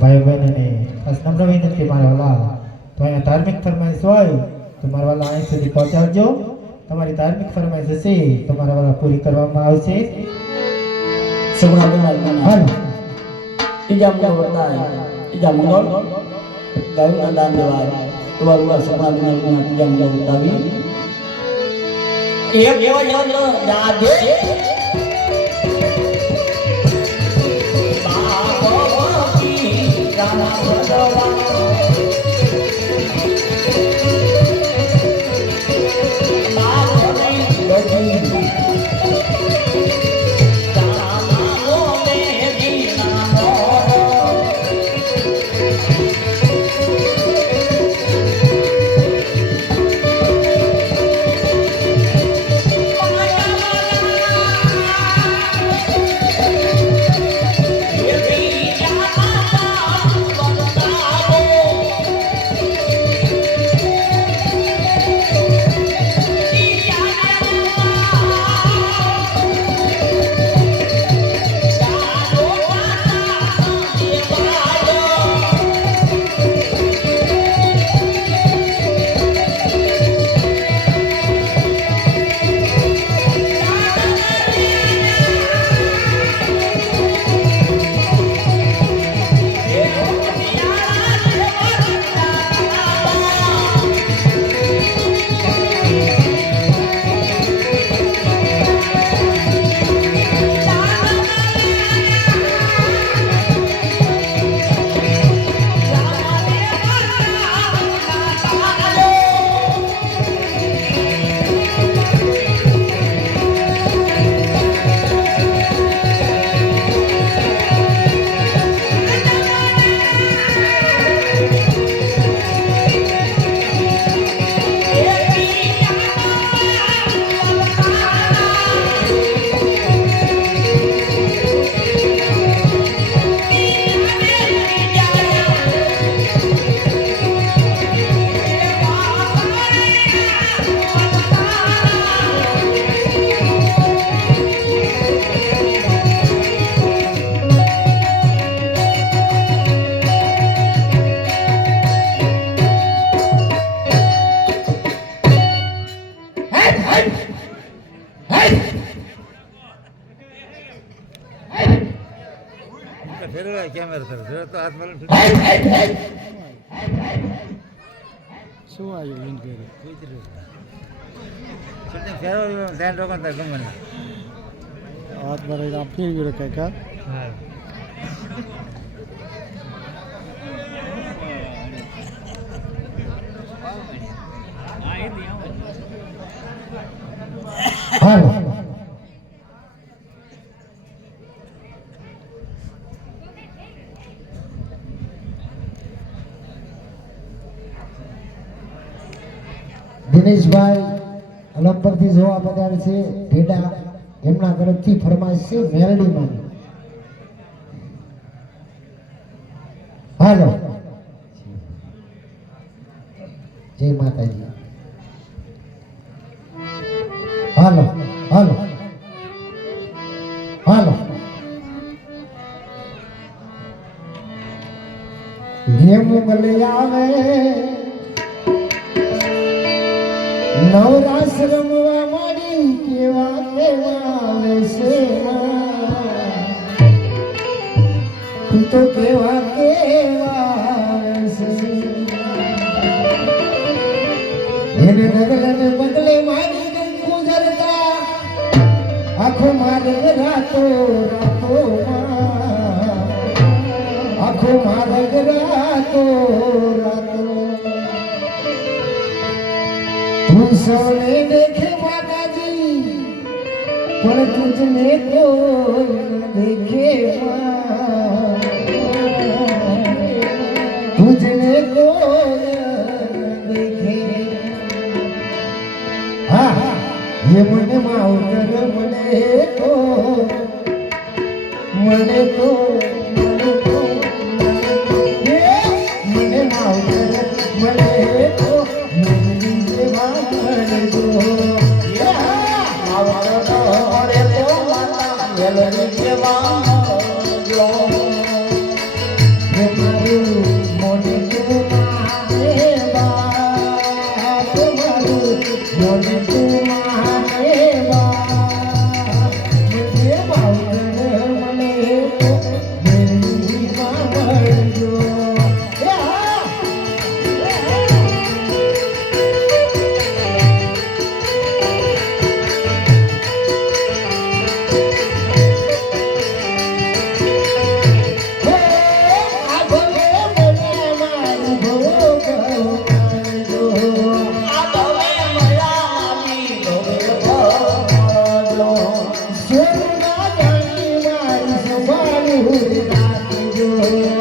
ભાઈ બહેનોને ખાસ નમ્ર વિનંતી મારા વાલા તો અહીંયા ધાર્મિક ફરમાઈશ હોય તો મારા વાલા અહીં સુધી પહોંચાડજો. તમારી ધાર્મિક ફરમાઈશ હશે તો મારા વાલા પૂરી કરવામાં આવશે. સગુણા બેન હાલો. ત્રીજા મંગળ વર્તાય ત્રીજા મંગળ ગાયોના દાન દેવાય. એવા રૂડા સગુણા બેન ત્રીજા મંગળ વર્તાવી એક વજન દાદે કેમેરા તરફ ફેરવ તો હાથ મારીને શું આવ્યું એમ કે ફેરવ શૂટિંગ ફેરવા ધ્યાન રોકન તાર ગમે નહીં. હાથ મારે આમ ફેરવી રખાય કા હા હાલો દિનેશભાઈ અલગ પરથી જોવા પધારે છે. ઢેડા એમના તરફથી ફરમાઈશ છે મેરડીમાં. હાલો. જય માતાજી. હાલો હાલો. હાલો. નિયમ ગલે આવે. નવરાસ રમવા માંડી કેવા કેવા વેશે તું તો કેવા તું સૌને દેખે માતાજી પણ તુજને કોઈ દેખે. તુજને કોઈ દેખે હા હે મને માવતર મને તો મને તો நிலவியமா Música